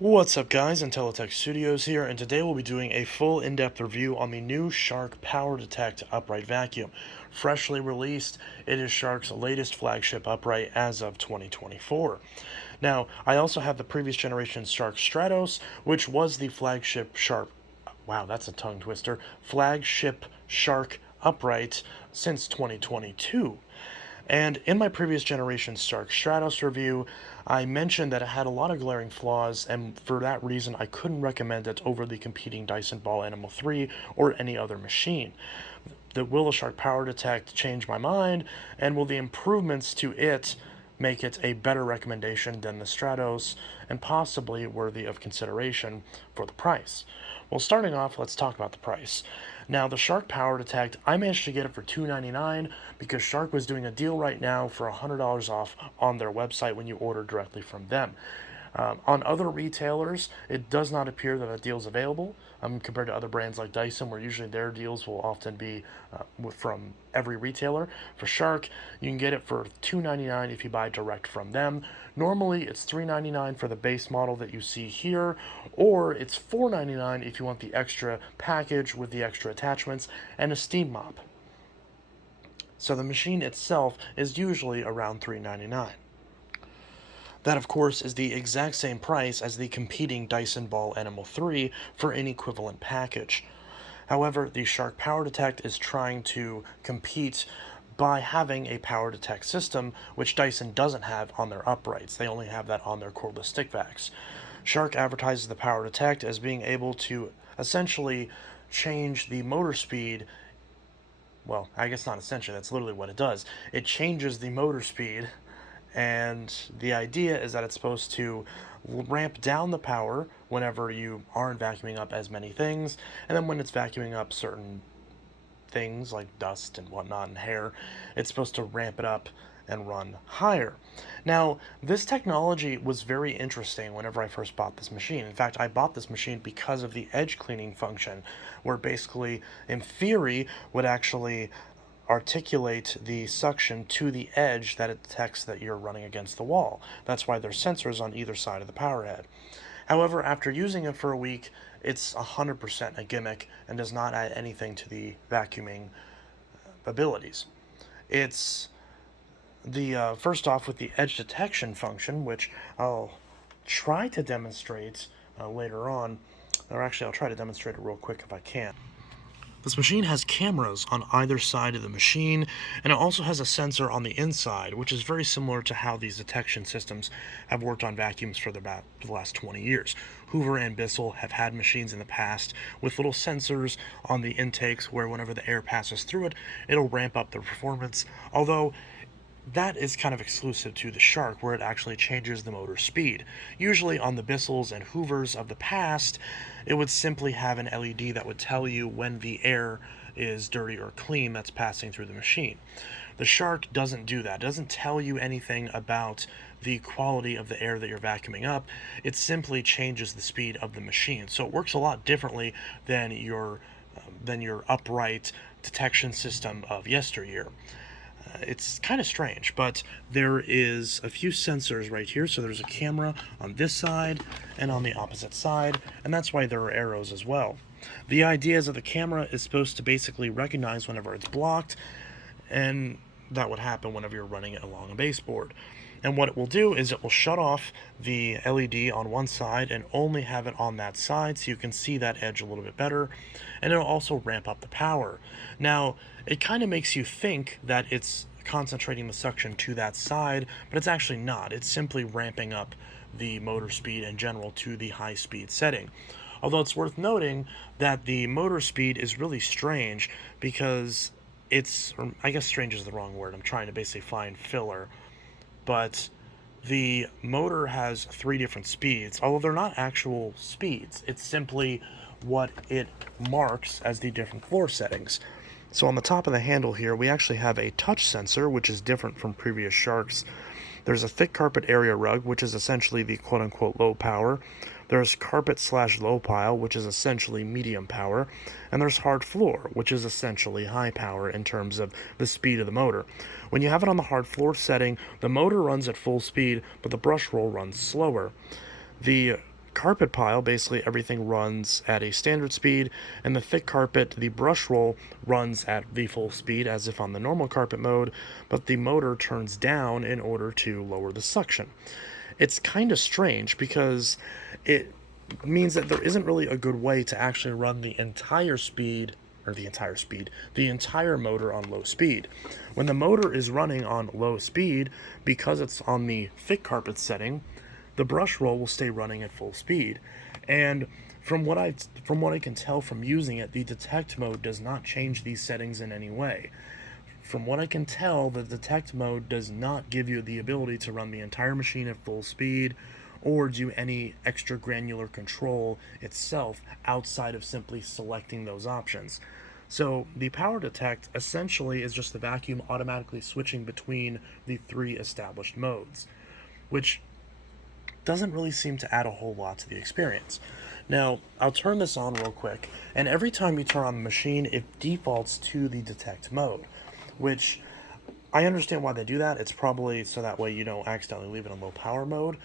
What's up guys, Intellitech Studios here, and today we'll be doing a full in-depth review on the new Shark PowerDetect upright vacuum. Freshly released, it is Shark's latest flagship upright as of 2024. Now, I also have the previous generation Shark Stratos, which was the flagship Shark, wow, that's a tongue twister, flagship Shark upright since 2022. And in my previous generation Stark Stratos review, I mentioned that it had a lot of glaring flaws, and for that reason, I couldn't recommend it over the competing Dyson Ball Animal 3 or any other machine. Will the Shark PowerDetect change my mind, and will the improvements to it make it a better recommendation than the Stratos, and possibly worthy of consideration for the price? Well, starting off, let's talk about the price. Now, the Shark PowerDetect, I managed to get it for $299 because Shark was doing a deal right now for $100 off on their website when you order directly from them. On other retailers, it does not appear that a deal is available compared to other brands like Dyson, where usually their deals will often be from every retailer. For Shark, you can get it for $299 if you buy direct from them. Normally, it's $399 for the base model that you see here, or it's $499 if you want the extra package with the extra attachments and a steam mop. So the machine itself is usually around $399. That, of course, is the exact same price as the competing Dyson Ball Animal 3 for an equivalent package. However, the Shark PowerDetect is trying to compete by having a PowerDetect system, which Dyson doesn't have on their uprights. They only have that on their cordless stick vacs. Shark advertises the PowerDetect as being able to essentially change the motor speed. Well, I guess not essentially, that's literally what it does. It changes the motor speed, and the idea is that it's supposed to ramp down the power whenever you aren't vacuuming up as many things, and then when it's vacuuming up certain things like dust and whatnot and hair, it's supposed to ramp it up and run higher. Now, this technology was very interesting whenever I first bought this machine. In fact, I bought this machine because of the edge cleaning function, where basically, in theory, would actually articulate the suction to the edge that it detects that you're running against the wall. That's why there's sensors on either side of the power head. However, after using it for a week, it's 100% a gimmick and does not add anything to the vacuuming abilities. It's the first off with the edge detection function, which I'll try to demonstrate later on, or actually I'll try to demonstrate it real quick if I can. This machine has cameras on either side of the machine, and it also has a sensor on the inside, which is very similar to how these detection systems have worked on vacuums for the last 20 years. Hoover and Bissell have had machines in the past with little sensors on the intakes where whenever the air passes through it, it'll ramp up the performance, although that is kind of exclusive to the Shark, where it actually changes the motor speed. Usually on the Bissells and Hoovers of the past, it would simply have an LED that would tell you when the air is dirty or clean that's passing through the machine. The Shark doesn't do that. It doesn't tell you anything about the quality of the air that you're vacuuming up. It simply changes the speed of the machine. So it works a lot differently than your upright detection system of yesteryear. It's kind of strange, but there is a few sensors right here. So there's a camera on this side and on the opposite side, and that's why there are arrows as well. The idea is that the camera is supposed to basically recognize whenever it's blocked, and that would happen whenever you're running it along a baseboard. And what it will do is it will shut off the LED on one side and only have it on that side so you can see that edge a little bit better, and it'll also ramp up the power. Now, it kind of makes you think that it's concentrating the suction to that side, but it's actually not. It's simply ramping up the motor speed in general to the high speed setting. Although it's worth noting that the motor speed is really strange because I guess strange is the wrong word. I'm trying to basically find filler. But the motor has 3 different speeds, although they're not actual speeds. It's simply what it marks as the different floor settings. So on the top of the handle here, we actually have a touch sensor, which is different from previous Sharks. There's a thick carpet area rug, which is essentially the quote-unquote low power. There's carpet/low pile, which is essentially medium power. And there's hard floor, which is essentially high power in terms of the speed of the motor. When you have it on the hard floor setting, the motor runs at full speed, but the brush roll runs slower. The carpet pile, basically everything runs at a standard speed, and the thick carpet, the brush roll, runs at the full speed as if on the normal carpet mode, but the motor turns down in order to lower the suction. It's kind of strange because it means that there isn't really a good way to actually run the entire the entire motor on low speed. When the motor is running on low speed, because it's on the thick carpet setting, the brush roll will stay running at full speed. And from what I can tell from using it, the detect mode does not change these settings in any way. From what I can tell, the detect mode does not give you the ability to run the entire machine at full speed or do any extra granular control itself outside of simply selecting those options. So the PowerDetect essentially is just the vacuum automatically switching between the three established modes, which doesn't really seem to add a whole lot to the experience. Now, I'll turn this on real quick, and every time you turn on the machine, it defaults to the detect mode, which I understand why they do that. It's probably so that way you don't accidentally leave it in low power mode,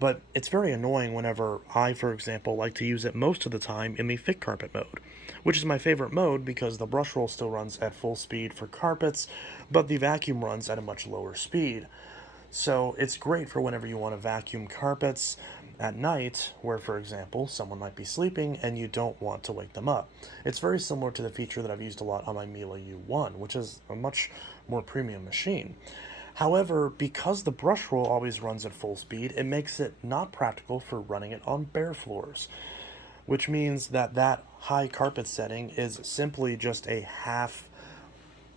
but it's very annoying whenever I, for example, like to use it most of the time in the thick carpet mode, which is my favorite mode because the brush roll still runs at full speed for carpets, but the vacuum runs at a much lower speed. So it's great for whenever you want to vacuum carpets at night, where, for example, someone might be sleeping and you don't want to wake them up. It's very similar to the feature that I've used a lot on my Miele U1, which is a much more premium machine. However, because the brush roll always runs at full speed, it makes it not practical for running it on bare floors, which means that that high carpet setting is simply just a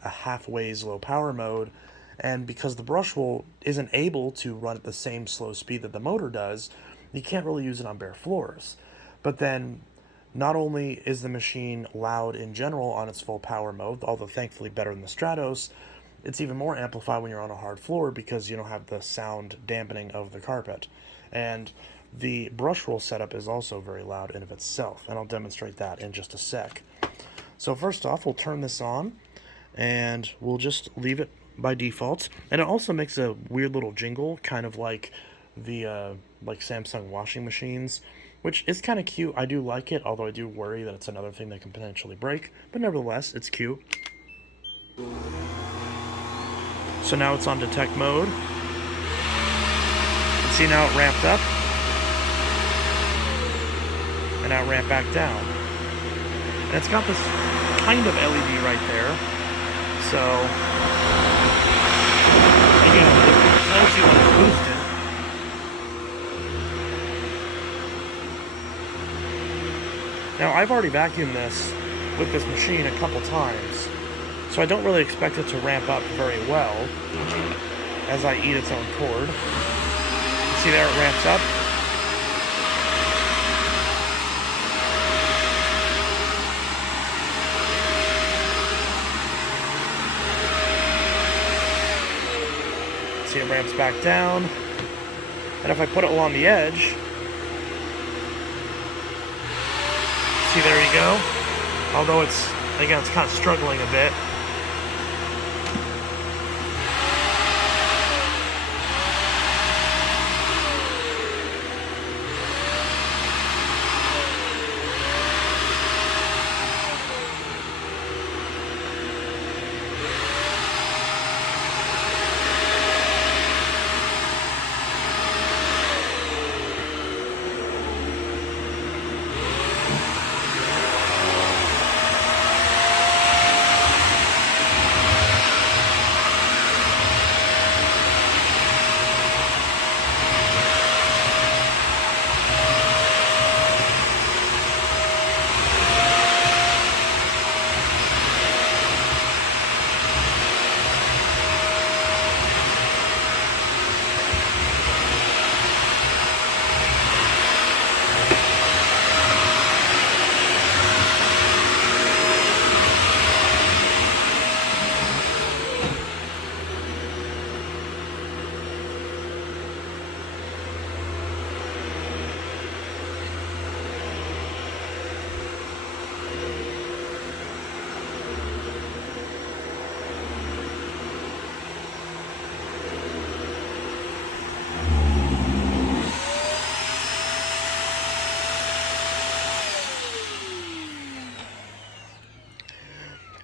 halfways low power mode, and because the brush roll isn't able to run at the same slow speed that the motor does, you can't really use it on bare floors. But then, not only is the machine loud in general on its full power mode, although thankfully better than the Stratos, it's even more amplified when you're on a hard floor because you don't have the sound dampening of the carpet. And the brush roll setup is also very loud in of itself, and I'll demonstrate that in just a sec. So first off, we'll turn this on, and we'll just leave it by default. And it also makes a weird little jingle, kind of like the like Samsung washing machines, which is kind of cute. I do like it, although I do worry that it's another thing that can potentially break, but nevertheless, it's cute. So now it's on detect mode. You see now it ramped up, and now it ramped back down. And it's got this kind of LED right there, so again, it tells you when it's boosted. Now, I've already vacuumed this with this machine a couple times, so I don't really expect it to ramp up very well as I eat its own cord. You see there it ramps up? See, it ramps back down. And if I put it along the edge, see, there you go. Although it's kind of struggling a bit.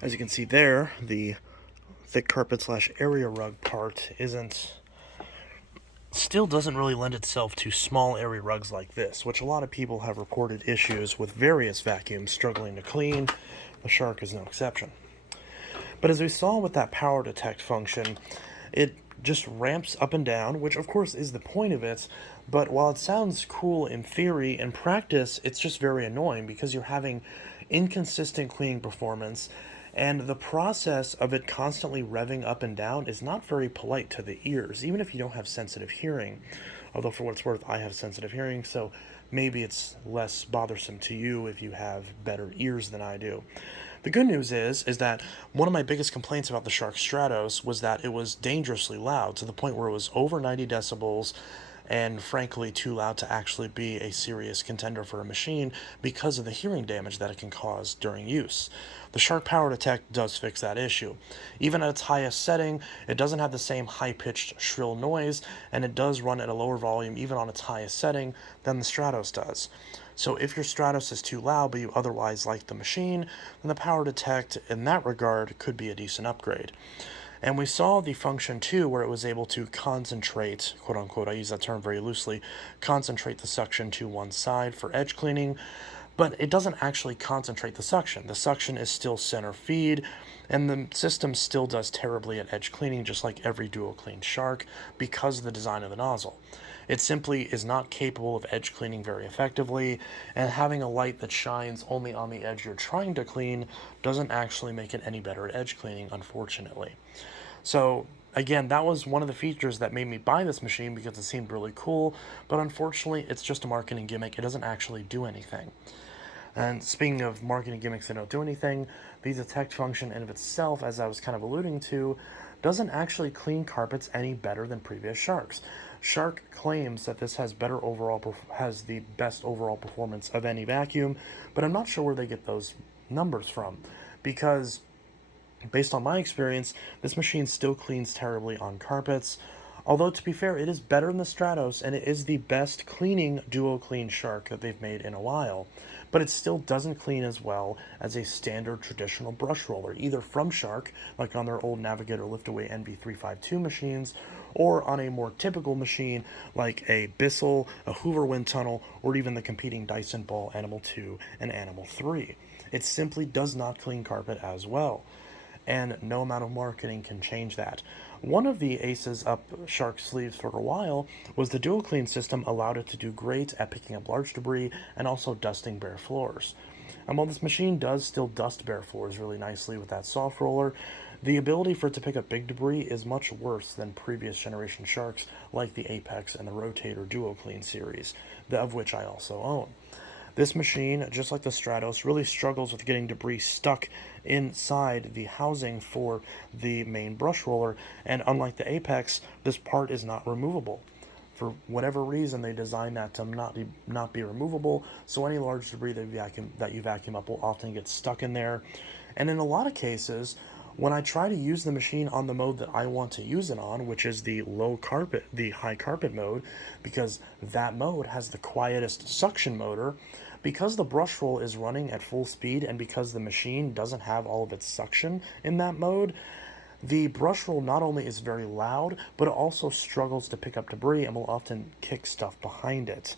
As you can see there, the thick carpet slash area rug part still doesn't really lend itself to small area rugs like this, which a lot of people have reported issues with various vacuums struggling to clean. The Shark is no exception. But as we saw with that PowerDetect function, it just ramps up and down, which of course is the point of it, but while it sounds cool in theory, in practice, it's just very annoying because you're having inconsistent cleaning performance, and the process of it constantly revving up and down is not very polite to the ears, even if you don't have sensitive hearing. Although, for what it's worth, I have sensitive hearing, so maybe it's less bothersome to you if you have better ears than I do. The good news is that one of my biggest complaints about the Shark Stratos was that it was dangerously loud, to the point where it was over 90 decibels and frankly too loud to actually be a serious contender for a machine because of the hearing damage that it can cause during use. The Shark PowerDetect does fix that issue. Even at its highest setting, it doesn't have the same high-pitched shrill noise, and it does run at a lower volume even on its highest setting than the Stratos does. So if your Stratos is too loud but you otherwise like the machine, then the PowerDetect in that regard could be a decent upgrade. And we saw the function too where it was able to concentrate, quote unquote, I use that term very loosely, concentrate the suction to one side for edge cleaning, but it doesn't actually concentrate the suction. The suction is still center feed, and the system still does terribly at edge cleaning, just like every dual clean Shark, because of the design of the nozzle. It simply is not capable of edge cleaning very effectively, and having a light that shines only on the edge you're trying to clean doesn't actually make it any better at edge cleaning, unfortunately. So again, that was one of the features that made me buy this machine because it seemed really cool, but unfortunately it's just a marketing gimmick. It doesn't actually do anything. And speaking of marketing gimmicks that don't do anything, the detect function in of itself, as I was kind of alluding to, doesn't actually clean carpets any better than previous Sharks. Shark claims that this has has the best overall performance of any vacuum, but I'm not sure where they get those numbers from, because based on my experience, this machine still cleans terribly on carpets. Although, to be fair, it is better than the Stratos, and it is the best cleaning dual clean Shark that they've made in a while. But it still doesn't clean as well as a standard traditional brush roller, either from Shark, like on their old Navigator Liftaway NV352 machines, or on a more typical machine like a Bissell, a Hoover Wind Tunnel, or even the competing Dyson Ball Animal 2 and Animal 3. It simply does not clean carpet as well, and no amount of marketing can change that. One of the aces up Shark's sleeves for a while was the dual clean system allowed it to do great at picking up large debris and also dusting bare floors. And while this machine does still dust bare floors really nicely with that soft roller, the ability for it to pick up big debris is much worse than previous generation Sharks like the Apex and the Rotator Duo Clean series, of which I also own. This machine, just like the Stratos, really struggles with getting debris stuck inside the housing for the main brush roller, and unlike the Apex, this part is not removable. For whatever reason, they designed that to not be removable, so any large debris that you vacuum up will often get stuck in there. And in a lot of cases, when I try to use the machine on the mode that I want to use it on, which is the high carpet mode, because that mode has the quietest suction motor, because the brush roll is running at full speed and because the machine doesn't have all of its suction in that mode, the brush roll not only is very loud, but it also struggles to pick up debris and will often kick stuff behind it.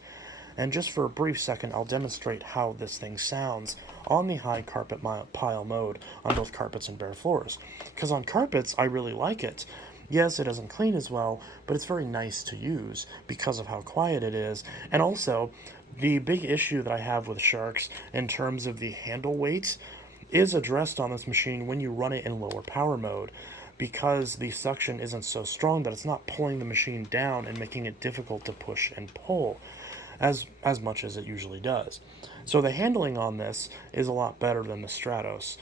And just for a brief second, I'll demonstrate how this thing sounds on the high carpet pile mode on both carpets and bare floors. Because on carpets, I really like it. Yes, it doesn't clean as well, but it's very nice to use because of how quiet it is. And also, the big issue that I have with Sharks in terms of the handle weight is addressed on this machine when you run it in lower power mode, because the suction isn't so strong that it's not pulling the machine down and making it difficult to push and pull as much as it usually does. So the handling on this is a lot better than the Stratos.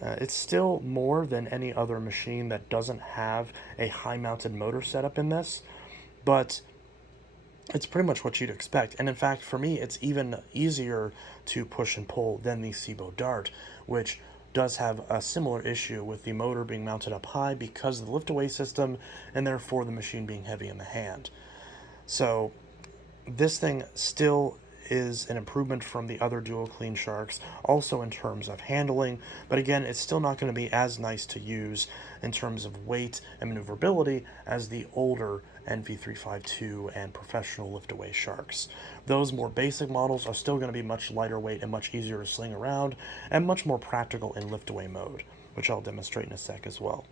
It's still more than any other machine that doesn't have a high-mounted motor setup in this, but it's pretty much what you'd expect. And in fact, for me, it's even easier to push and pull than the Cibo Dart, which does have a similar issue with the motor being mounted up high because of the lift-away system, and therefore the machine being heavy in the hand. So this thing still is an improvement from the other dual clean sharks, also in terms of handling, but again, it's still not going to be as nice to use in terms of weight and maneuverability as the older NV352 and professional lift-away sharks. Those more basic models are still going to be much lighter weight and much easier to sling around, and much more practical in lift-away mode, which I'll demonstrate in a sec as well.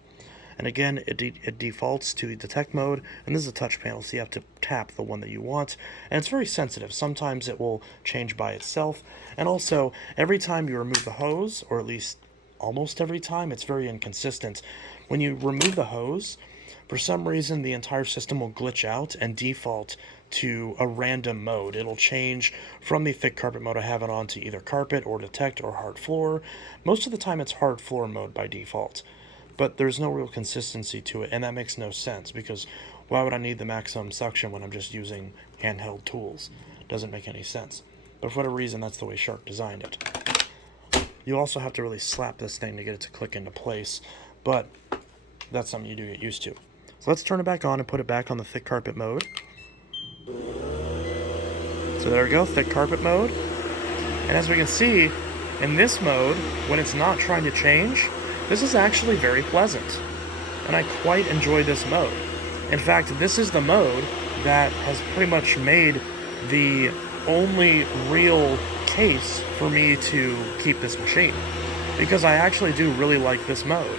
And again, it defaults to the detect mode, and this is a touch panel, so you have to tap the one that you want, and it's very sensitive. Sometimes it will change by itself, and also, every time you remove the hose, or at least almost every time, it's very inconsistent. When you remove the hose, for some reason the entire system will glitch out and default to a random mode. It'll change from the thick carpet mode I have it on to either carpet or detect or hard floor. Most of the time it's hard floor mode by default, but there's no real consistency to it, and that makes no sense, because why would I need the maximum suction when I'm just using handheld tools? Doesn't make any sense. But for whatever reason, that's the way Shark designed it. You also have to really slap this thing to get it to click into place, but that's something you do get used to. So let's turn it back on and put it back on the thick carpet mode. So there we go, thick carpet mode. And as we can see, in this mode, when it's not trying to change, this is actually very pleasant, and I quite enjoy this mode. In fact, this is the mode that has pretty much made the only real case for me to keep this machine, because I actually do really like this mode.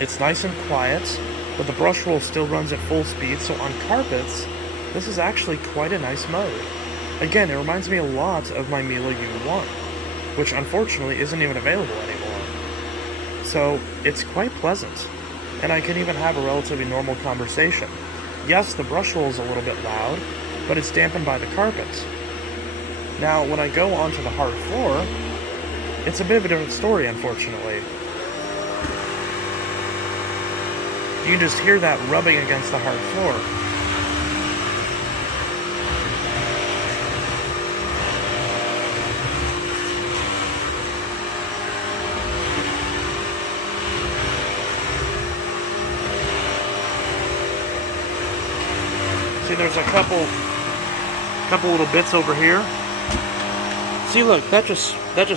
It's nice and quiet, but the brush roll still runs at full speed, so on carpets, this is actually quite a nice mode. Again, it reminds me a lot of my Miele U1, which unfortunately isn't even available anymore. So it's quite pleasant, and I can even have a relatively normal conversation. Yes, the brush roll is a little bit loud, but it's dampened by the carpet. Now, when I go onto the hard floor, it's a bit of a different story, unfortunately. You can just hear that rubbing against the hard floor. See, there's a couple little bits over here. See, look, that just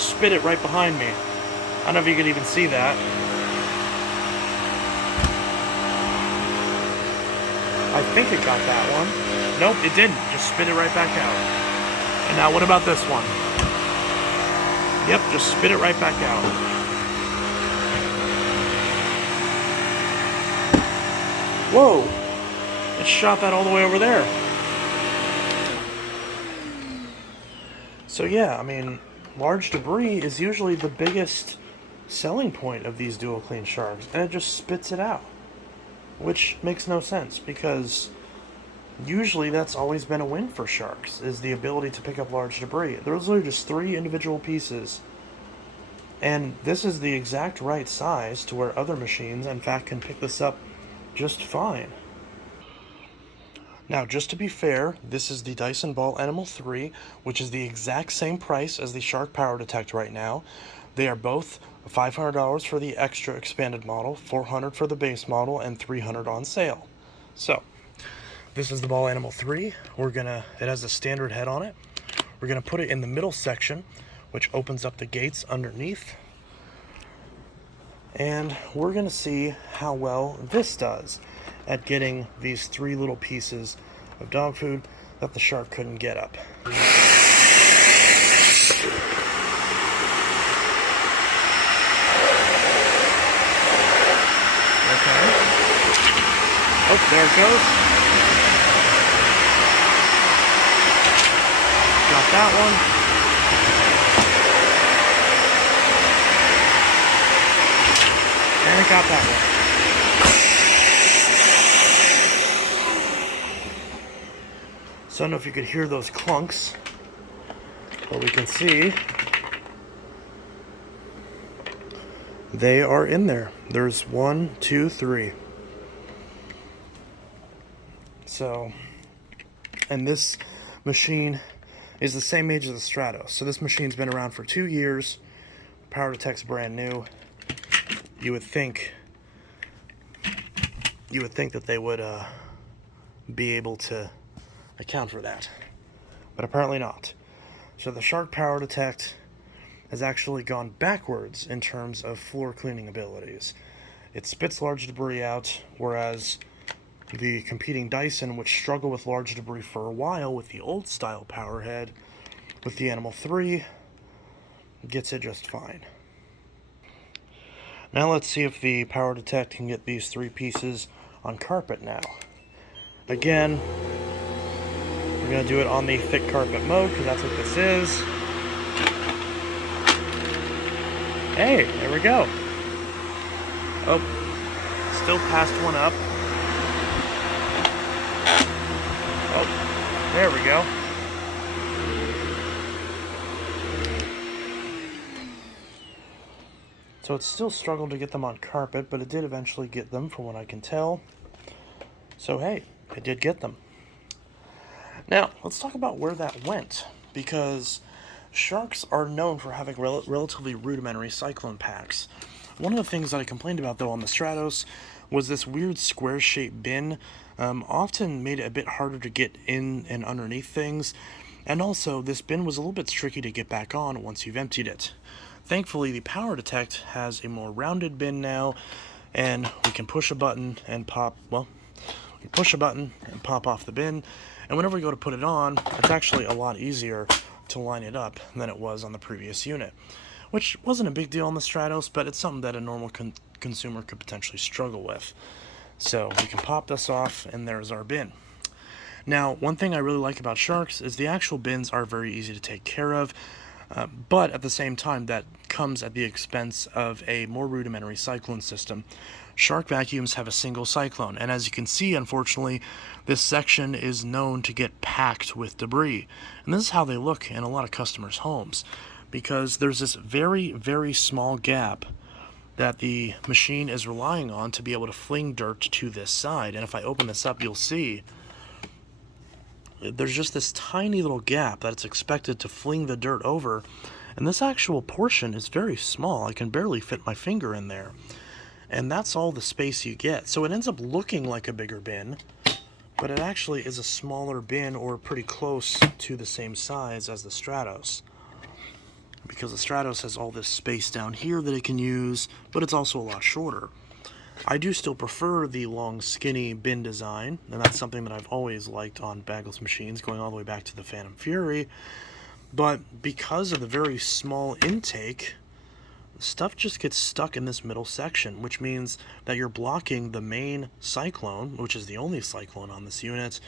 spit it right behind me. I don't know if you can even see that. I think it got that one. Nope, it didn't. Just spit it right back out. And now what about this one? Yep, just spit it right back out. Whoa! It shot that all the way over there. So yeah, I mean, large debris is usually the biggest selling point of these dual clean sharks, and it just spits it out. Which makes no sense, because usually that's always been a win for sharks, is the ability to pick up large debris. Those are just 3 individual pieces, and this is the exact right size to where other machines, in fact, can pick this up just fine. Now, just to be fair, this is the Dyson Ball Animal 3, which is the exact same price as the Shark PowerDetect right now. They are both $500 for the extra expanded model, $400 for the base model, and $300 on sale. So, this is the Ball Animal 3. It has a standard head on it. We're gonna put it in the middle section, which opens up the gates underneath. And we're gonna see how well this does at getting these 3 little pieces of dog food that the shark couldn't get up. Okay. Oh, there it goes. Got that one. And I got that one. So I don't know if you could hear those clunks, but we can see they are in there. There's 1, 2, 3. So, and this machine is the same age as the Stratos. So this machine's been around for 2 years. PowerDetect's brand new. You would think that they would be able to account for that. but apparently not. So the Shark PowerDetect has actually gone backwards in terms of floor cleaning abilities. It spits large debris out, whereas the competing Dyson, which struggled with large debris for a while with the old style power head, with the Animal 3, gets it just fine. Now let's see if the PowerDetect can get these 3 pieces on carpet now. Again, we're going to do it on the thick carpet mode, because that's what this is. Hey, there we go. Oh, still passed one up. Oh, there we go. So it still struggled to get them on carpet, but it did eventually get them, from what I can tell. So hey, it did get them. Now, let's talk about where that went, because sharks are known for having relatively rudimentary cyclone packs. One of the things that I complained about, though, on the Stratos was this weird square-shaped bin. Often made it a bit harder to get in and underneath things, and also this bin was a little bit tricky to get back on once you've emptied it. Thankfully, the PowerDetect has a more rounded bin now, and we can push a button and pop, well, we push a button and pop off the bin, and whenever we go to put it on, it's actually a lot easier to line it up than it was on the previous unit, which wasn't a big deal on the Stratos, but it's something that a normal consumer could potentially struggle with. So we can pop this off, and there's our bin. Now, one thing I really like about sharks is the actual bins are very easy to take care of, but at the same time, that comes at the expense of a more rudimentary cyclone system. Shark vacuums have a single cyclone, and as you can see, unfortunately, this section is known to get packed with debris. And this is how they look in a lot of customers' homes, because there's this very, very small gap that the machine is relying on to be able to fling dirt to this side. And if I open this up, you'll see there's just this tiny little gap that it's expected to fling the dirt over, and this actual portion is very small. I can barely fit my finger in there, and that's all the space you get. So it ends up looking like a bigger bin, but it actually is a smaller bin, or pretty close to the same size as the Stratos, because the Stratos has all this space down here that it can use, but it's also a lot shorter. I do still prefer the long, skinny bin design, and that's something that I've always liked on bagless machines, going all the way back to the Phantom Fury. But because of the very small intake, stuff just gets stuck in this middle section, which means that you're blocking the main cyclone, which is the only cyclone on this unit,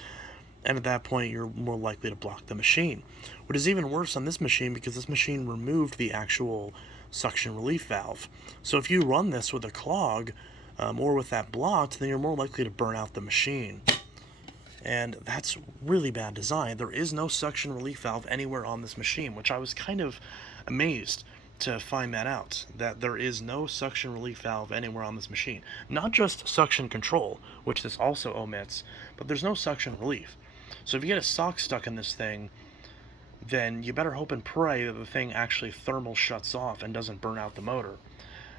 and at that point you're more likely to block the machine. Which is even worse on this machine, because this machine removed the actual suction relief valve. So if you run this with a clog, or with that blocked, then you're more likely to burn out the machine. And that's really bad design. There is no suction relief valve anywhere on this machine, which I was kind of amazed to find that out, that there is no suction relief valve anywhere on this machine. Not just suction control, which this also omits, but there's no suction relief. So if you get a sock stuck in this thing, then you better hope and pray that the thing actually thermal shuts off and doesn't burn out the motor.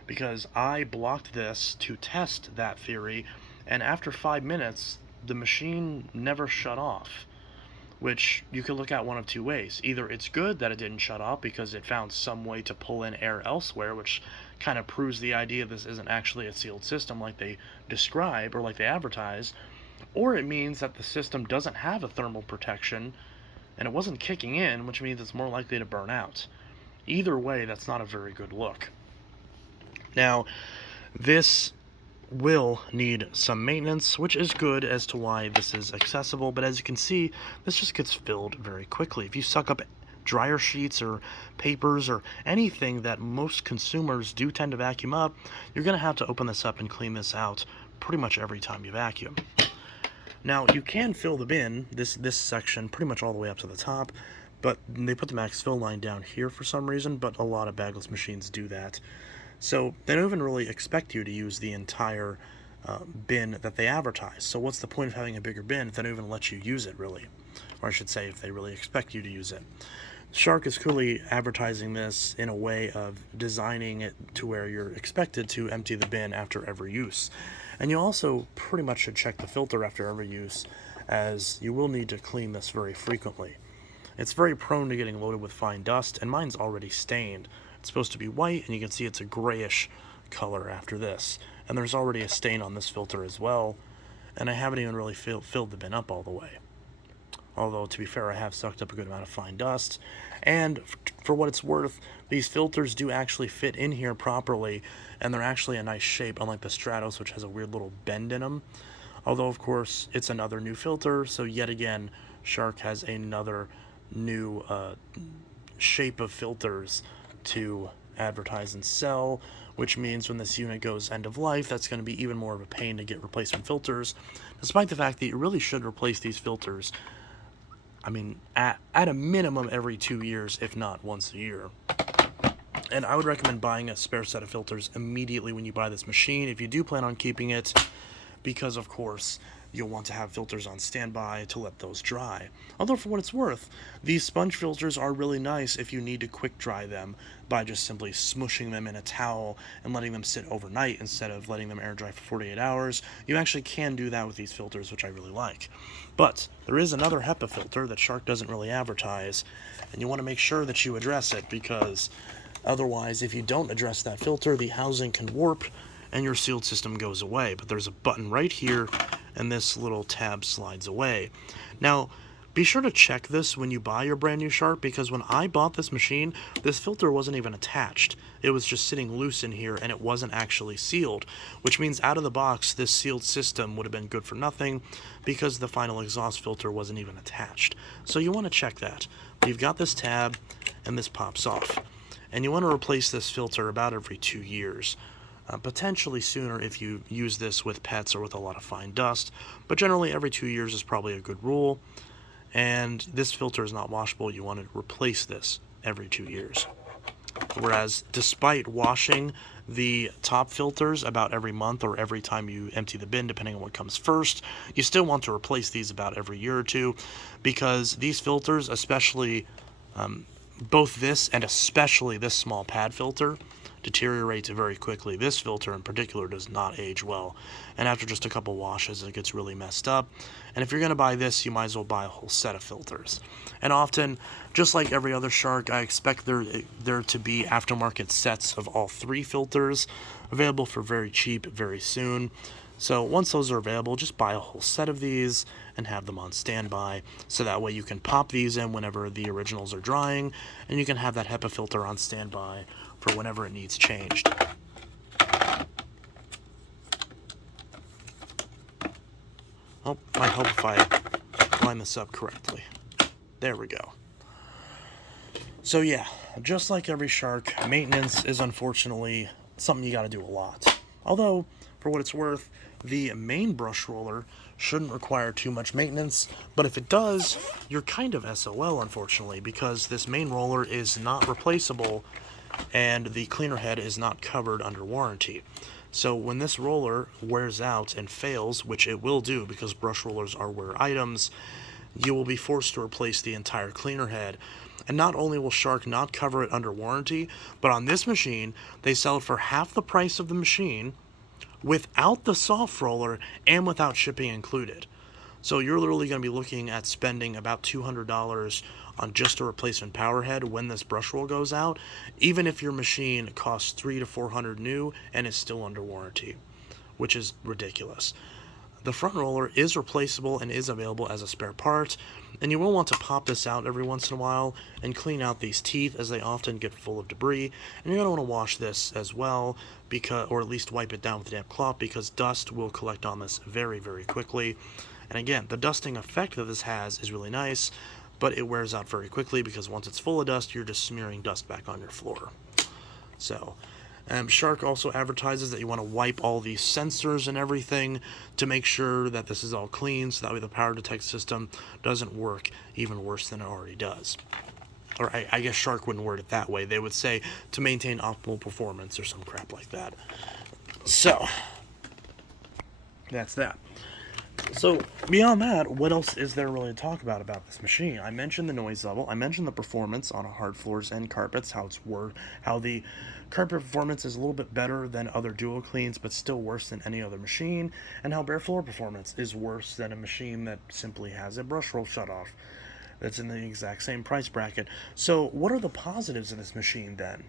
Because I blocked this to test that theory, and after 5 minutes, the machine never shut off. Which you could look at one of two ways. Either it's good that it didn't shut off because it found some way to pull in air elsewhere, which kind of proves the idea this isn't actually a sealed system like they describe or like they advertise, or it means that the system doesn't have a thermal protection and it wasn't kicking in, which means it's more likely to burn out. Either way, that's not a very good look. Now, this will need some maintenance, which is good as to why this is accessible, but as you can see, this just gets filled very quickly. If you suck up dryer sheets or papers or anything that most consumers do tend to vacuum up, you're going to have to open this up and clean this out pretty much every time you vacuum. Now, you can fill the bin, this section, pretty much all the way up to the top, but they put the max fill line down here for some reason, but a lot of bagless machines do that. So they don't even really expect you to use the entire bin that they advertise. So what's the point of having a bigger bin if they don't even let you use it, really? Or I should say, if they really expect you to use it. Shark is clearly advertising this in a way of designing it to where you're expected to empty the bin after every use. And you also pretty much should check the filter after every use, as you will need to clean this very frequently. It's very prone to getting loaded with fine dust, and mine's already stained. It's supposed to be white, and you can see it's a grayish color after this. And there's already a stain on this filter as well, and I haven't even really filled the bin up all the way. Although, to be fair, I have sucked up a good amount of fine dust. And for what it's worth, these filters do actually fit in here properly, and they're actually a nice shape, unlike the Stratos, which has a weird little bend in them. Although, of course, it's another new filter, so yet again, Shark has another new shape of filters to advertise and sell, which means when this unit goes end of life, that's going to be even more of a pain to get replacement filters, despite the fact that you really should replace these filters, I mean, at a minimum every 2 years, if not once a year. And I would recommend buying a spare set of filters immediately when you buy this machine, if you do plan on keeping it, because, of course, you'll want to have filters on standby to let those dry. Although, for what it's worth, these sponge filters are really nice if you need to quick dry them by just simply smushing them in a towel and letting them sit overnight instead of letting them air dry for 48 hours. You actually can do that with these filters, which I really like. But there is another HEPA filter that Shark doesn't really advertise, and you want to make sure that you address it, because otherwise, if you don't address that filter, the housing can warp and your sealed system goes away. But there's a button right here, and this little tab slides away. Now, be sure to check this when you buy your brand new Shark, because when I bought this machine, this filter wasn't even attached. It was just sitting loose in here, and it wasn't actually sealed, which means out of the box, this sealed system would have been good for nothing, because the final exhaust filter wasn't even attached. So you want to check that. But you've got this tab, and this pops off. And you want to replace this filter about every 2 years. Potentially sooner if you use this with pets or with a lot of fine dust, but generally every 2 years is probably a good rule. And this filter is not washable. You want to replace this every 2 years. Whereas, despite washing the top filters about every month or every time you empty the bin, depending on what comes first, you still want to replace these about every year or two, because these filters, especially both this and especially this small pad filter, deteriorates very quickly. This filter in particular does not age well, and after just a couple washes it gets really messed up. And if you're going to buy this, you might as well buy a whole set of filters. And often, just like every other Shark, I expect there to be aftermarket sets of all 3 filters available for very cheap very soon. So once those are available, just buy a whole set of these and have them on standby, so that way you can pop these in whenever the originals are drying, and you can have that HEPA filter on standby for whenever it needs changed. Oh, I hope if I line this up correctly. There we go. So yeah, just like every Shark, maintenance is unfortunately something you gotta do a lot. Although, for what it's worth, the main brush roller shouldn't require too much maintenance, but if it does, you're kind of SOL, unfortunately, because this main roller is not replaceable and the cleaner head is not covered under warranty. So when this roller wears out and fails, which it will do because brush rollers are wear items, you will be forced to replace the entire cleaner head. And not only will Shark not cover it under warranty, but on this machine, they sell it for half the price of the machine, without the soft roller and without shipping included. So you're literally going to be looking at spending about $200 on just a replacement power head when this brush roll goes out, even if your machine costs $300 to $400 new and is still under warranty, which is ridiculous. The front roller is replaceable and is available as a spare part, and you will want to pop this out every once in a while and clean out these teeth, as they often get full of debris. And you're going to want to wash this as well, because, or at least wipe it down with a damp cloth, because dust will collect on this very, very quickly. And again, the dusting effect that this has is really nice, but it wears out very quickly, because once it's full of dust, you're just smearing dust back on your floor. So, Shark also advertises that you want to wipe all these sensors and everything to make sure that this is all clean, so that way the PowerDetect system doesn't work even worse than it already does. Or I guess Shark wouldn't word it that way. They would say to maintain optimal performance or some crap like that. So, that's that. So, beyond that, what else is there really to talk about this machine? I mentioned the noise level, I mentioned the performance on hard floors and carpets, how the carpet performance is a little bit better than other dual cleans, but still worse than any other machine, and how bare floor performance is worse than a machine that simply has a brush roll shut off. that's in the exact same price bracket. So what are the positives of this machine then?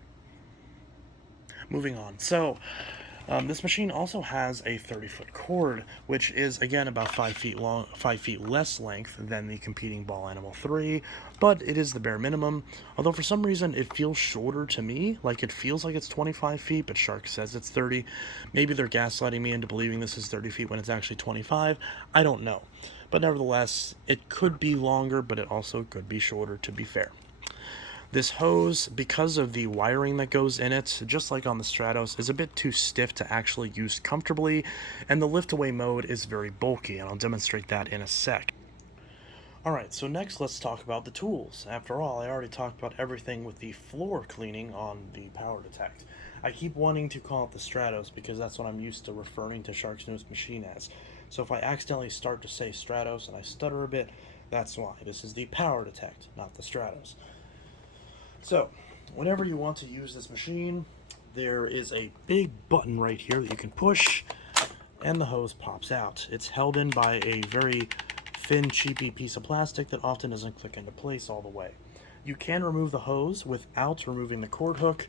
Moving on. So this machine also has a 30-foot cord, which is again about 5 feet long, 5 feet less length than the competing Ball Animal 3, but it is the bare minimum. Although for some reason it feels shorter to me, like it feels like it's 25 feet, but Shark says it's 30. Maybe they're gaslighting me into believing this is 30 feet when it's actually 25. I don't know. But nevertheless, it could be longer, but it also could be shorter, to be fair. This hose, because of the wiring that goes in it, just like on the Stratos, is a bit too stiff to actually use comfortably, and the lift-away mode is very bulky, and I'll demonstrate that in a sec. Alright, so next let's talk about the tools. After all, I already talked about everything with the floor cleaning on the PowerDetect. I keep wanting to call it the Stratos because that's what I'm used to referring to Shark's newest machine as. So if I accidentally start to say Stratos and I stutter a bit, that's why. This is the PowerDetect, not the Stratos. So, whenever you want to use this machine, there is a big button right here that you can push, and the hose pops out. It's held in by a very thin, cheapy piece of plastic that often doesn't click into place all the way. You can remove the hose without removing the cord hook,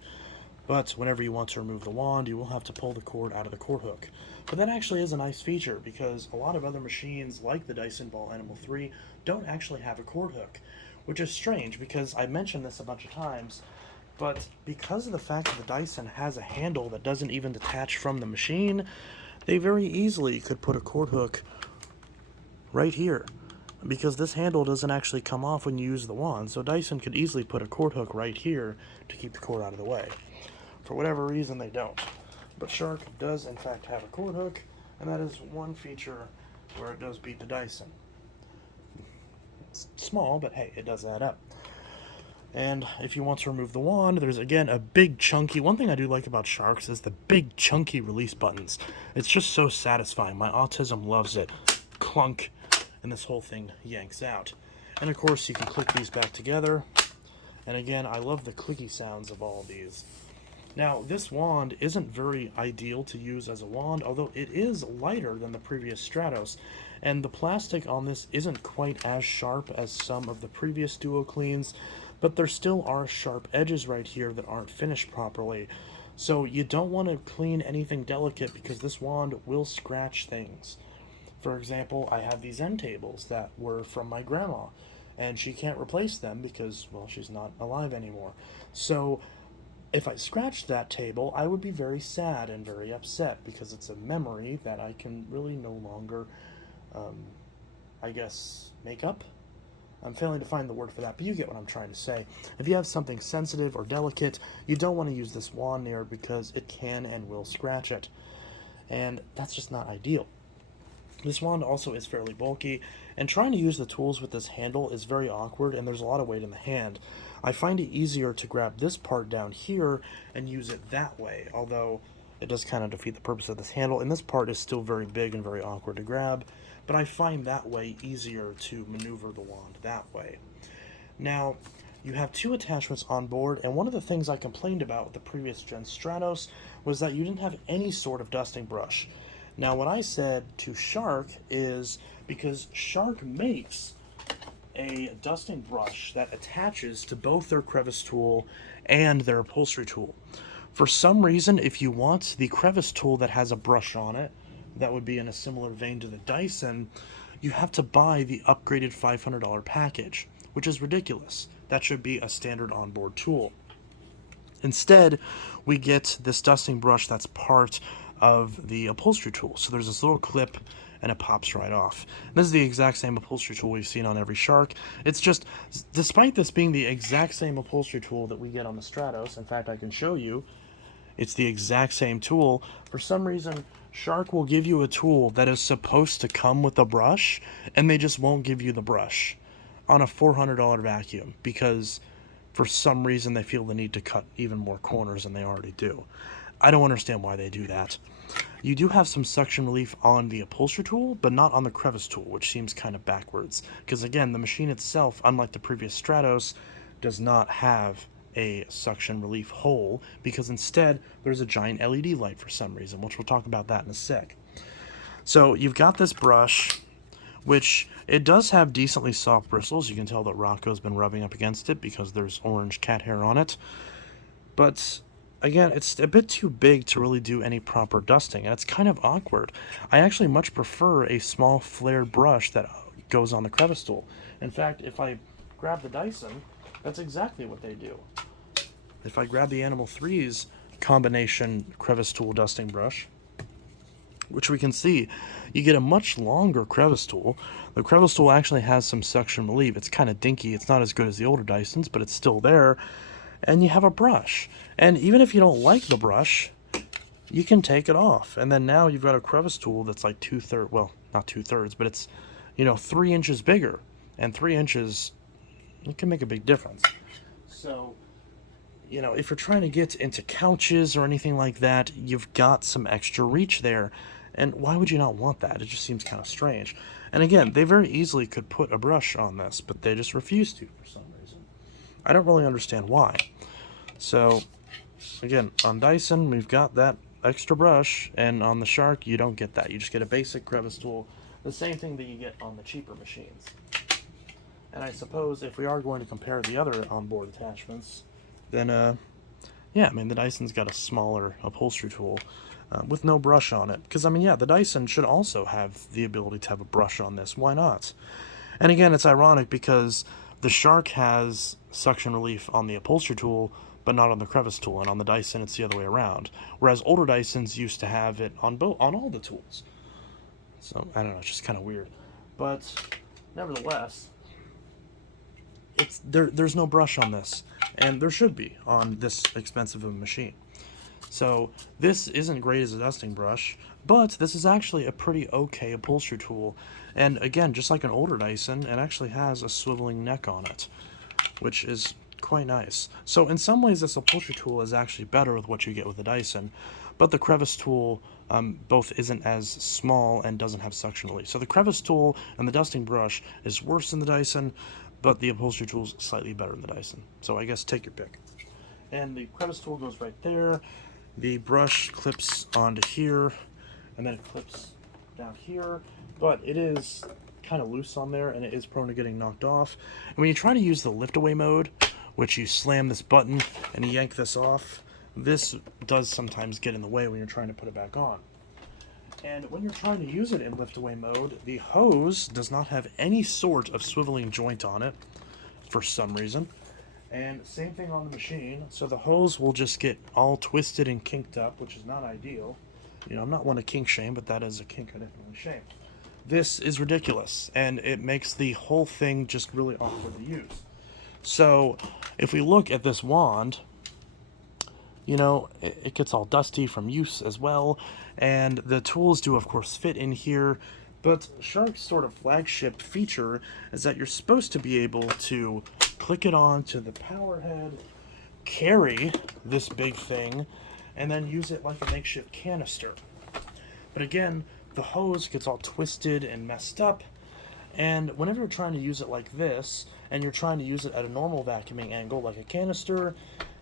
but whenever you want to remove the wand, you will have to pull the cord out of the cord hook. But that actually is a nice feature because a lot of other machines, like the Dyson Ball Animal 3, don't actually have a cord hook, which is strange because I mentioned this a bunch of times, but because of the fact that the Dyson has a handle that doesn't even detach from the machine, they very easily could put a cord hook right here, because this handle doesn't actually come off when you use the wand, so Dyson could easily put a cord hook right here to keep the cord out of the way. For whatever reason, they don't. But Shark does in fact have a cord hook, and that is one feature where it does beat the Dyson. It's small, but hey, it does add up. And if you want to remove the wand, there's again a big chunky, one thing I do like about Sharks is the big chunky release buttons. It's just so satisfying. My autism loves it. Clunk, and this whole thing yanks out. And of course you can click these back together. And again, I love the clicky sounds of all of these. Now, this wand isn't very ideal to use as a wand, although it is lighter than the previous Stratos, and the plastic on this isn't quite as sharp as some of the previous Duo Cleans, but there still are sharp edges right here that aren't finished properly. So you don't want to clean anything delicate because this wand will scratch things. For example, I have these end tables that were from my grandma, and she can't replace them because, well, she's not alive anymore. So if I scratched that table, I would be very sad and very upset because it's a memory that I can really no longer, I guess, make up. I'm failing to find the word for that, but you get what I'm trying to say. If you have something sensitive or delicate, you don't want to use this wand near it because it can and will scratch it. And that's just not ideal. This wand also is fairly bulky, and trying to use the tools with this handle is very awkward, and there's a lot of weight in the hand. I find it easier to grab this part down here and use it that way, although it does kind of defeat the purpose of this handle, and this part is still very big and very awkward to grab, but I find that way easier to maneuver the wand that way. Now, you have two attachments on board, and one of the things I complained about with the previous Gen Stratos was that you didn't have any sort of dusting brush. Now, what I said to Shark is because Shark makes a dusting brush that attaches to both their crevice tool and their upholstery tool. For some reason, if you want the crevice tool that has a brush on it, that would be in a similar vein to the Dyson, you have to buy the upgraded $500 package, which is ridiculous. That should be a standard onboard tool. Instead, we get this dusting brush that's part of the upholstery tool. So there's this little clip and it pops right off. And this is the exact same upholstery tool we've seen on every Shark. It's just, despite this being the exact same upholstery tool that we get on the Stratos, in fact I can show you, it's the exact same tool. For some reason, Shark will give you a tool that is supposed to come with a brush, and they just won't give you the brush on a $400 vacuum because for some reason they feel the need to cut even more corners than they already do. I don't understand why they do that. You do have some suction relief on the upholstery tool, but not on the crevice tool, which seems kind of backwards. Because again, the machine itself, unlike the previous Stratos, does not have a suction relief hole, because instead there's a giant LED light for some reason, which we'll talk about that in a sec. So you've got this brush, which it does have decently soft bristles. You can tell that Rocco's been rubbing up against it because there's orange cat hair on it. But again, it's a bit too big to really do any proper dusting, and it's kind of awkward. I actually much prefer a small flared brush that goes on the crevice tool. In fact, if I grab the Dyson, that's exactly what they do. If I grab the Animal 3's combination crevice tool dusting brush, which we can see, you get a much longer crevice tool. The crevice tool actually has some suction relief. It's kind of dinky. It's not as good as the older Dysons, but it's still there. And you have a brush. And even if you don't like the brush, you can take it off. And then now you've got a crevice tool that's like 2/3, well, not 2/3, but it's, 3 inches bigger. And 3 inches, it can make a big difference. So, if you're trying to get into couches or anything like that, you've got some extra reach there. And why would you not want that? It just seems kind of strange. And again, they very easily could put a brush on this, but they just refuse to for some reason. I don't really understand why. So, again, on Dyson, we've got that extra brush, and on the Shark, you don't get that. You just get a basic crevice tool, the same thing that you get on the cheaper machines. And I suppose if we are going to compare the other onboard attachments, then, yeah, I mean, the Dyson's got a smaller upholstery tool with no brush on it. Because, I mean, yeah, the Dyson should also have the ability to have a brush on this. Why not? And again, it's ironic because the Shark has suction relief on the upholstery tool, but not on the crevice tool, and on the Dyson it's the other way around. Whereas older Dysons used to have it on all the tools. So I don't know, it's just kind of weird. But nevertheless, there's no brush on this, and there should be on this expensive of a machine. So this isn't great as a dusting brush, but this is actually a pretty okay upholstery tool. And again, just like an older Dyson, it actually has a swiveling neck on it, which is quite nice. So in some ways, this upholstery tool is actually better with what you get with the Dyson, but the crevice tool both isn't as small and doesn't have suction relief. So the crevice tool and the dusting brush is worse than the Dyson, but the upholstery tool is slightly better than the Dyson. So I guess take your pick. And the crevice tool goes right there. The brush clips onto here, and then it clips down here, but it is kind of loose on there, and it is prone to getting knocked off. And when you try to use the lift away mode, which you slam this button and you yank this off, this does sometimes get in the way when you're trying to put it back on. And when you're trying to use it in lift away mode, the hose does not have any sort of swiveling joint on it for some reason. And same thing on the machine, so the hose will just get all twisted and kinked up, which is not ideal. I'm not one to kink shame, but that is a kink I definitely shame. This is ridiculous, and it makes the whole thing just really awkward to use. So, if we look at this wand, it gets all dusty from use as well, and the tools do, of course, fit in here, but Shark's sort of flagship feature is that you're supposed to be able to click it on to the power head, carry this big thing, and then use it like a makeshift canister. But again, the hose gets all twisted and messed up, and whenever you're trying to use it like this, and you're trying to use it at a normal vacuuming angle like a canister,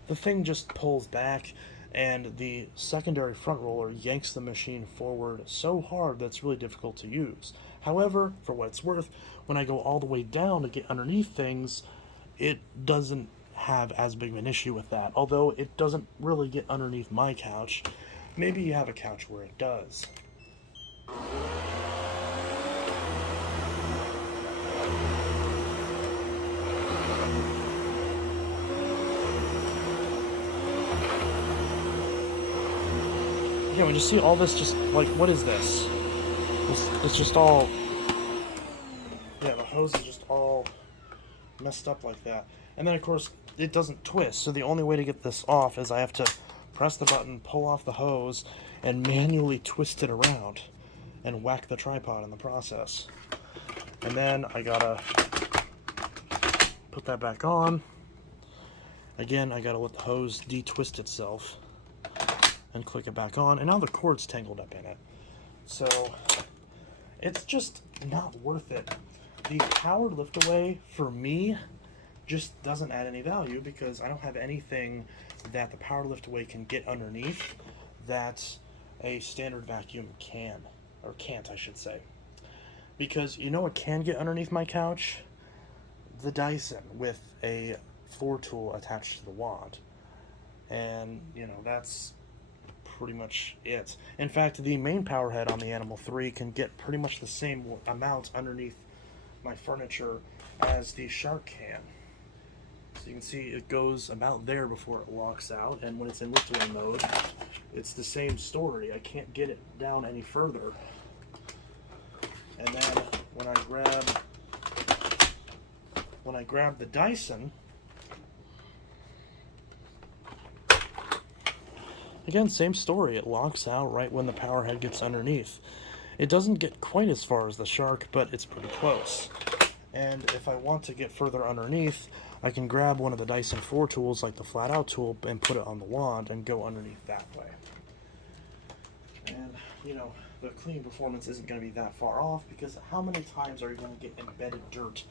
the thing just pulls back, and the secondary front roller yanks the machine forward so hard that it's really difficult to use. However, for what it's worth, when I go all the way down to get underneath things, it doesn't have as big of an issue with that, although it doesn't really get underneath my couch. Maybe you have a couch where it does. Yeah, when you see all this, just like, what is this? It's just all, yeah, the hose is just all messed up like that. And then, of course, it doesn't twist, so the only way to get this off is I have to press the button, pull off the hose, and manually twist it around and whack the tripod in the process. And then I gotta put that back on. Again, I gotta let the hose de-twist itself and click it back on, and now the cord's tangled up in it. So it's just not worth it. The powered lift away, for me, just doesn't add any value because I don't have anything that the powered lift away can get underneath that a standard vacuum can, or can't, I should say. Because you know what can get underneath my couch? The Dyson with a floor tool attached to the wand. And, that's pretty much it. In fact, the main power head on the Animal 3 can get pretty much the same amount underneath my furniture as the Shark can. So you can see it goes about there before it locks out, and when it's in lift-away mode, it's the same story. I can't get it down any further. And then when I grab the Dyson, again, same story. It locks out right when the power head gets underneath. It doesn't get quite as far as the Shark, but it's pretty close. And if I want to get further underneath, I can grab one of the Dyson floor tools, like the flat out tool, and put it on the wand and go underneath that way. And, the cleaning performance isn't going to be that far off, because how many times are you going to get embedded dirt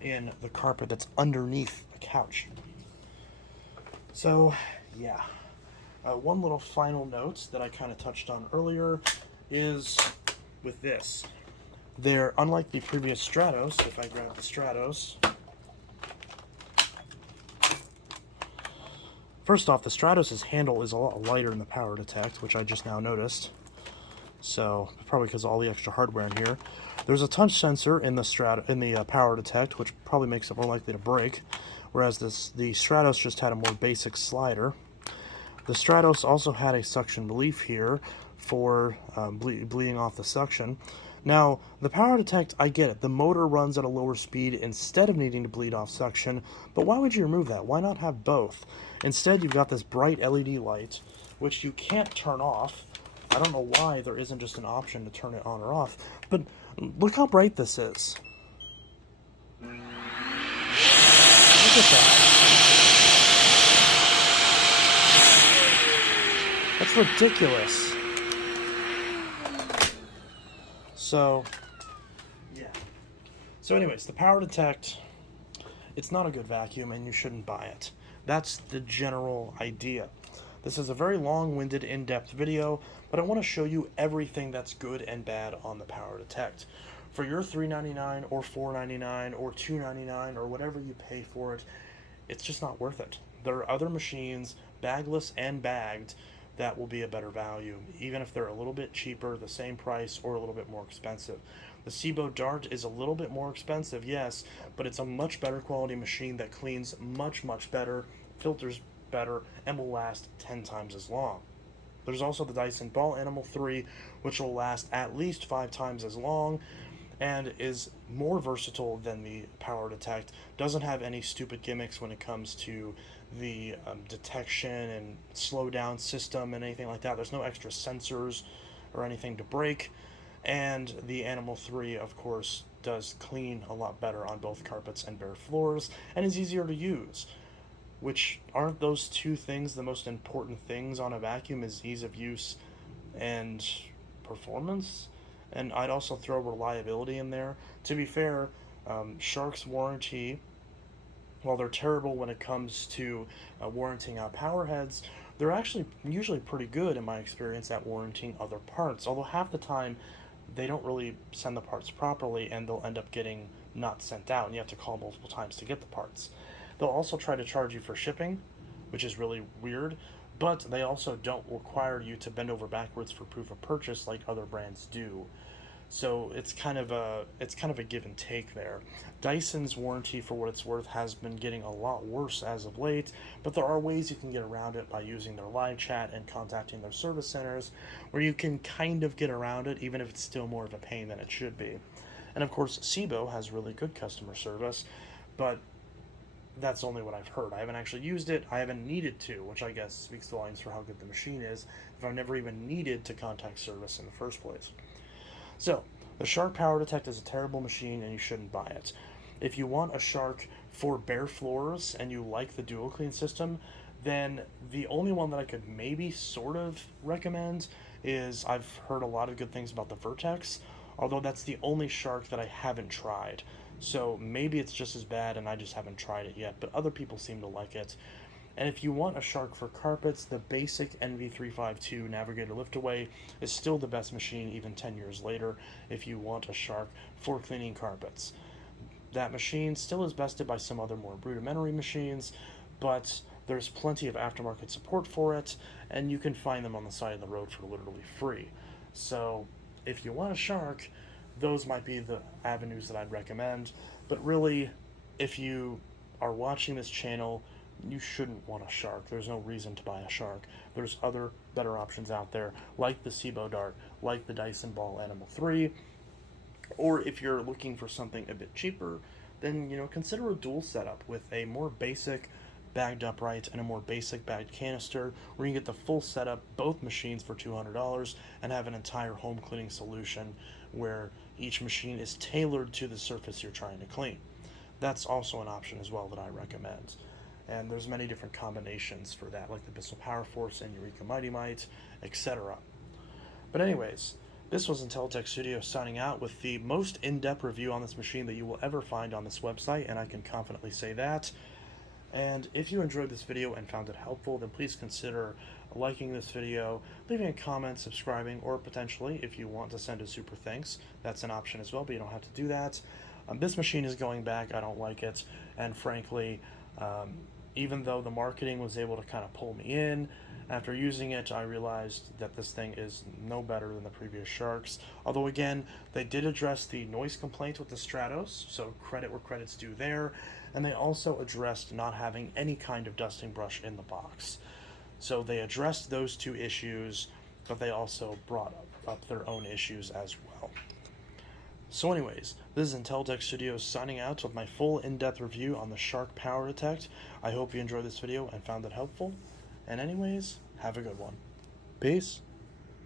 in the carpet that's underneath the couch? So, yeah. One little final note that I kind of touched on earlier is with this. They're, unlike the previous Stratos, if I grab the Stratos, first off, the Stratos' handle is a lot lighter than the PowerDetect, which I just now noticed. So, probably because of all the extra hardware in here. There's a touch sensor in the PowerDetect, which probably makes it more likely to break, whereas the Stratos just had a more basic slider. The Stratos also had a suction relief here for bleeding off the suction. Now, the PowerDetect, I get it. The motor runs at a lower speed instead of needing to bleed off suction, but why would you remove that? Why not have both? Instead, you've got this bright LED light, which you can't turn off. I don't know why there isn't just an option to turn it on or off, but look how bright this is. Look at that. That's ridiculous. So, yeah. So anyways, the PowerDetect, it's not a good vacuum and you shouldn't buy it. That's the general idea. This is a very long-winded, in-depth video, but I want to show you everything that's good and bad on the PowerDetect. For your $3.99 or $4.99 or $2.99 or whatever you pay for it, it's just not worth it. There are other machines, bagless and bagged, that will be a better value, even if they're a little bit cheaper, the same price, or a little bit more expensive. The Cibo Dart is a little bit more expensive, yes, but it's a much better quality machine that cleans much, much better, filters better, and will last 10 times as long. There's also the Dyson Ball Animal 3, which will last at least 5 times as long, and is more versatile than the PowerDetect. Doesn't have any stupid gimmicks when it comes to the detection and slow down system and anything like that. There's no extra sensors or anything to break. And the Animal 3, of course, does clean a lot better on both carpets and bare floors, and is easier to use. Which, aren't those two things the most important things on a vacuum, is ease of use and performance? And I'd also throw reliability in there. To be fair, Shark's warranty, while they're terrible when it comes to warranting out power heads, they're actually usually pretty good in my experience at warranting other parts. Although half the time they don't really send the parts properly and they'll end up getting not sent out and you have to call multiple times to get the parts. They'll also try to charge you for shipping, which is really weird, but they also don't require you to bend over backwards for proof of purchase like other brands do. So it's kind of a give and take there. Dyson's warranty, for what it's worth, has been getting a lot worse as of late, but there are ways you can get around it by using their live chat and contacting their service centers, where you can kind of get around it, even if it's still more of a pain than it should be. And of course, Cibo has really good customer service, but that's only what I've heard. I haven't actually used it. I haven't needed to, which I guess speaks volumes for how good the machine is, if I've never even needed to contact service in the first place. So, the Shark PowerDetect is a terrible machine and you shouldn't buy it. If you want a Shark for bare floors and you like the dual clean system, then the only one that I could maybe sort of recommend is, I've heard a lot of good things about the Vertex, although that's the only Shark that I haven't tried. So maybe it's just as bad and I just haven't tried it yet, but other people seem to like it. And if you want a Shark for carpets, the basic NV352 Navigator Liftaway is still the best machine even 10 years later if you want a Shark for cleaning carpets. That machine still is bested by some other more rudimentary machines, but there's plenty of aftermarket support for it, and you can find them on the side of the road for literally free. So if you want a Shark, those might be the avenues that I'd recommend. But really, if you are watching this channel, you shouldn't want a Shark. There's no reason to buy a Shark. There's other better options out there, like the Sebo Dart, like the Dyson Ball Animal 3, or if you're looking for something a bit cheaper, then consider a dual setup with a more basic bagged upright and a more basic bagged canister, where you can get the full setup, both machines for $200, and have an entire home cleaning solution where each machine is tailored to the surface you're trying to clean. That's also an option as well that I recommend. And there's many different combinations for that, like the Bissell Power Force and Eureka Mighty Might, etc. But anyways, this was Intellitech Studio signing out with the most in-depth review on this machine that you will ever find on this website, and I can confidently say that. And if you enjoyed this video and found it helpful, then please consider liking this video, leaving a comment, subscribing, or potentially, if you want to send a super thanks, that's an option as well, but you don't have to do that. This machine is going back. I don't like it, and frankly, even though the marketing was able to kind of pull me in, after using it, I realized that this thing is no better than the previous Sharks. Although, again, they did address the noise complaint with the Stratos, so credit where credit's due there. And they also addressed not having any kind of dusting brush in the box. So they addressed those two issues, but they also brought up their own issues as well. So anyways, this is Intellitech Studios signing out with my full in-depth review on the Shark PowerDetect. I hope you enjoyed this video and found it helpful. And anyways, have a good one. Peace.